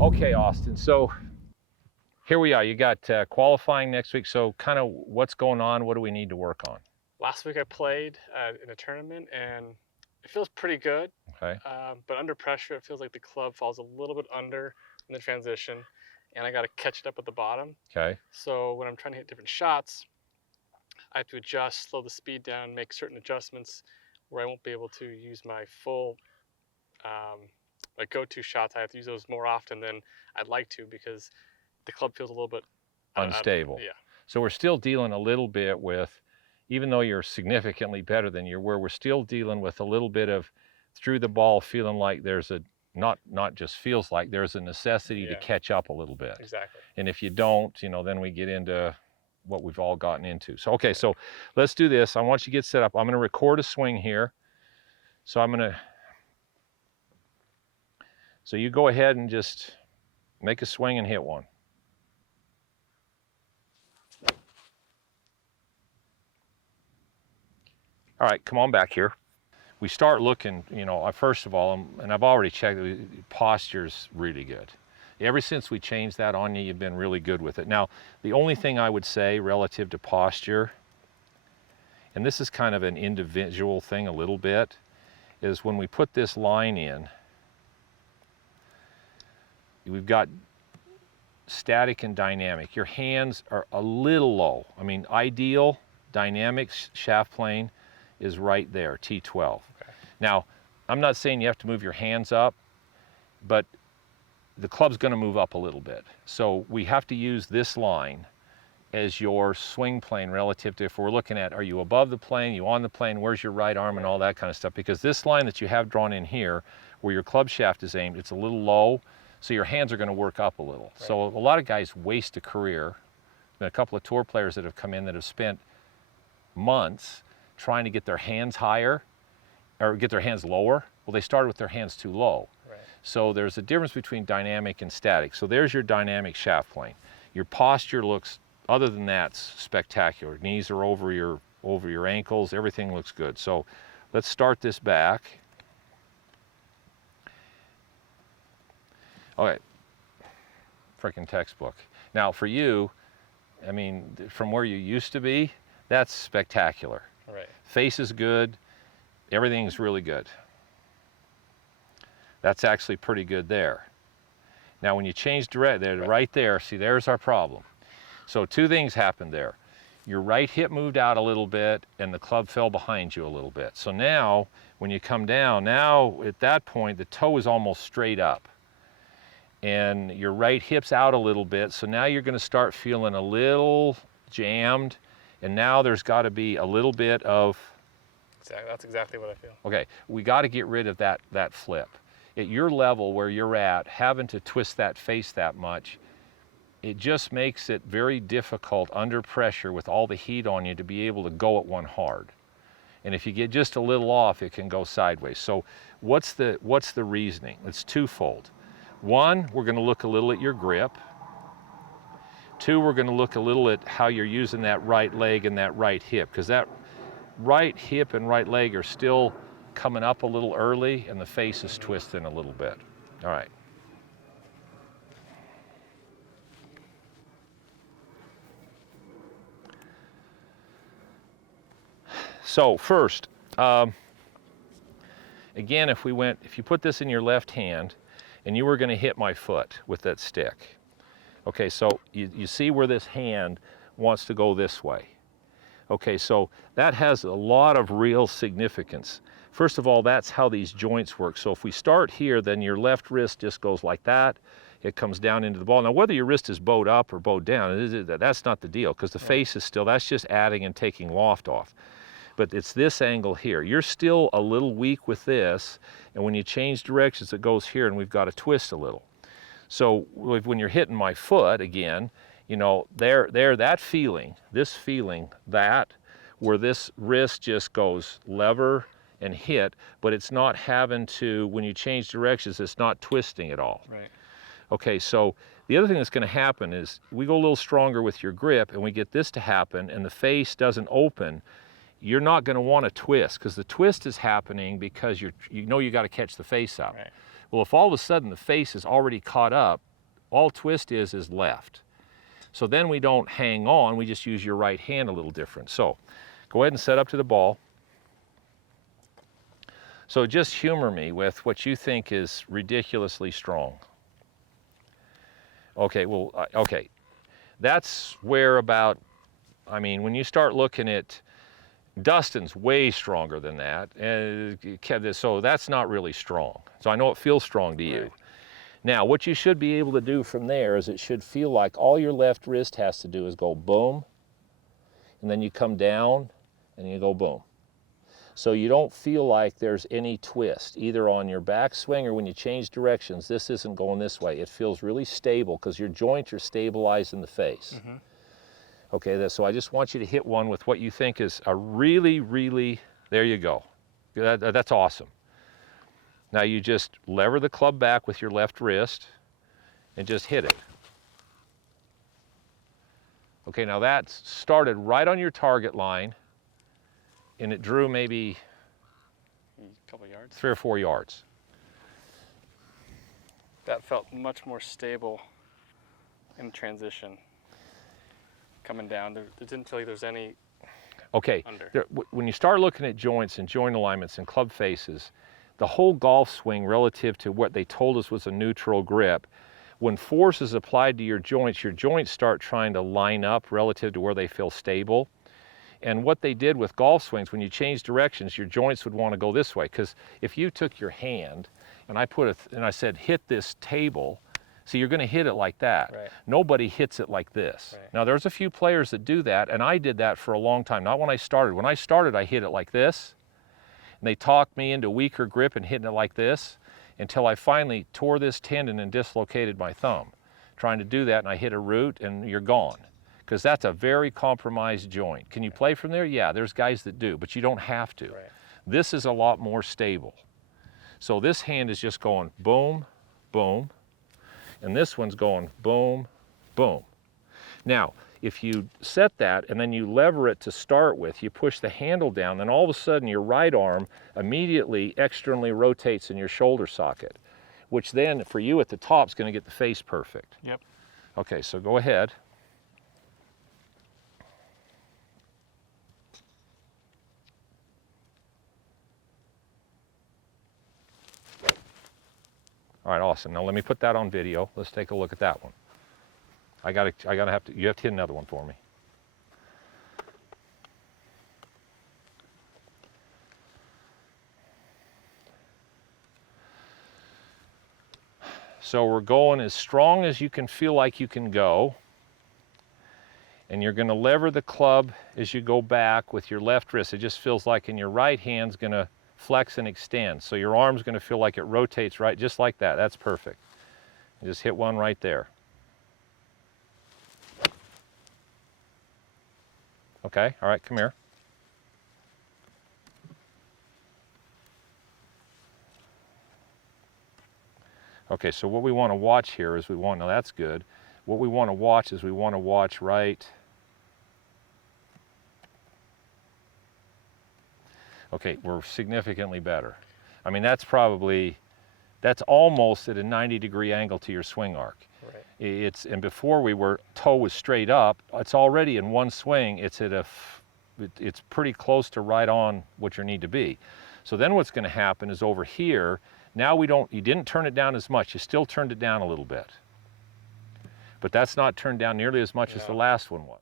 Okay, Austin, so here we are. You got qualifying next week, so kind of what's going on? What do we need to work on? Last week I played in a tournament and it feels pretty good, Okay. but under pressure it feels like the club falls a little bit under in the transition and I got to catch it up at the bottom. Okay. So when I'm trying to hit different shots, I have to adjust, slow the speed down, make certain adjustments where I won't be able to use my full like go-to shots. I have to use those more often than I'd like to because the club feels a little bit Unstable. yeah. So we're still dealing a little bit with, even though you're significantly better than you were, we're still dealing with a little bit of through the ball feeling like there's a, not just feels like there's a necessity to catch up a little bit. Exactly. And if you don't, then we get into what we've all gotten into. So, okay, so let's do this. I want you to get set up. I'm going to record a swing here. So so you go ahead and just make a swing and hit one. All right, come on back here. We start looking, first of all, and I've already checked, posture's really good. Ever since we changed that on you, you've been really good with it. Now, the only thing I would say relative to posture, and this is kind of an individual thing a little bit, is when we put this line in, we've got static and dynamic. Your hands are a little low. I mean, ideal dynamic shaft plane is right there, T12. Okay. Now, I'm not saying you have to move your hands up, but the club's going to move up a little bit. So we have to use this line as your swing plane relative to, if we're looking at, are you above the plane, you on the plane, where's your right arm and all that kind of stuff. Because this line that you have drawn in here, where your club shaft is aimed, it's a little low, so your hands are going to work up a little. Right. So a lot of guys waste a career. Been a couple of tour players that have come in that have spent months trying to get their hands higher or get their hands lower. Well, they started with their hands too low. Right. So there's a difference between dynamic and static. So there's your dynamic shaft plane. Your posture looks, other than that, spectacular. Knees are over your ankles. Everything looks good. So let's start this back. Okay, freaking textbook. Now for you, I mean, from where you used to be, that's spectacular. Right. Face is good. Everything's really good. That's actually pretty good there. Now when you change direction, right there, see, there's our problem. So two things happened there. Your right hip moved out a little bit and the club fell behind you a little bit. So now when you come down, now at that point the toe is almost straight up and your right hip's out a little bit. So now you're going to start feeling a little jammed, and now there's got to be a little bit of... That's exactly what I feel. Okay, we got to get rid of that flip. At your level where you're at, having to twist that face that much, it just makes it very difficult under pressure with all the heat on you to be able to go at one hard. And if you get just a little off, it can go sideways. So what's the reasoning? It's twofold. One, we're going to look a little at your grip. Two, we're going to look a little at how you're using that right leg and that right hip, because that right hip and right leg are still coming up a little early and the face is twisting a little bit. All right. So first, again, if you put this in your left hand and you were going to hit my foot with that stick. Okay, so you see where this hand wants to go this way. Okay, so that has a lot of real significance. First of all, that's how these joints work. So if we start here, then your left wrist just goes like that. It comes down into the ball. Now, whether your wrist is bowed up or bowed down, that's not the deal, because the face is still, that's just adding and taking loft off. But it's this angle here. You're still a little weak with this, and when you change directions, it goes here, and we've got to twist a little. So when you're hitting my foot again, that feeling, where this wrist just goes lever and hit, but it's not having to, when you change directions, it's not twisting at all. Right. Okay, so the other thing that's going to happen is we go a little stronger with your grip and we get this to happen and the face doesn't open. You're not going to want to twist, because the twist is happening because you got to catch the face up. Right. Well, if all of a sudden the face is already caught up, all twist is left. So then we don't hang on, we just use your right hand a little different. So go ahead and set up to the ball. So just humor me with what you think is ridiculously strong. Okay, well, okay. That's where about, I mean, when you start looking at, Dustin's way stronger than that. So that's not really strong. So I know it feels strong to you. Right. Now, what you should be able to do from there is it should feel like all your left wrist has to do is go boom, and then you come down and you go boom. So you don't feel like there's any twist, either on your backswing or when you change directions. This isn't going this way. It feels really stable because your joints are stabilized in the face. Mm-hmm. Okay, so I just want you to hit one with what you think is a really, really, there you go. That's awesome. Now you just lever the club back with your left wrist and just hit it. Okay, now that started right on your target line, and it drew maybe A couple yards. 3 or 4 yards. That felt much more stable in transition. Coming down, there didn't feel like there was any Okay, under. when you start looking at joints and joint alignments and club faces, the whole golf swing relative to what they told us was a neutral grip, when force is applied to your joints start trying to line up relative to where they feel stable. And what they did with golf swings, when you change directions, your joints would want to go this way. Because if you took your hand and I said, hit this table, so you're going to hit it like that. Right. Nobody hits it like this. Right. Now, there's a few players that do that, and I did that for a long time. Not when I started. When I started, I hit it like this, and they talked me into weaker grip and hitting it like this until I finally tore this tendon and dislocated my thumb. Trying to do that, and I hit a root, and you're gone. Because that's a very compromised joint. Can you play from there? Yeah, there's guys that do, but you don't have to. Right. This is a lot more stable. So this hand is just going boom, boom, and this one's going boom, boom. Now, if you set that and then you lever it to start with, you push the handle down, then all of a sudden your right arm immediately externally rotates in your shoulder socket, which then for you at the top is going to get the face perfect. Yep. Okay, so go ahead. All right, awesome. Now let me put that on video. Let's take a look at that one. You have to hit another one for me. So we're going as strong as you can feel like you can go. And you're going to lever the club as you go back with your left wrist. It just feels like in your right hand's going to flex and extend. So your arm's going to feel like it rotates right, just like that. That's perfect. You just hit one right there. Okay, all right, come here. Okay, so what we want to watch here is now that's good. What we want to watch is right. Okay, we're significantly better. I mean, that's almost at a 90-degree angle to your swing arc. Right. And before toe was straight up, it's already in one swing, it's pretty close to right on what you need to be. So then what's going to happen is over here, now you didn't turn it down as much, you still turned it down a little bit. But that's not turned down nearly as much as the last one was.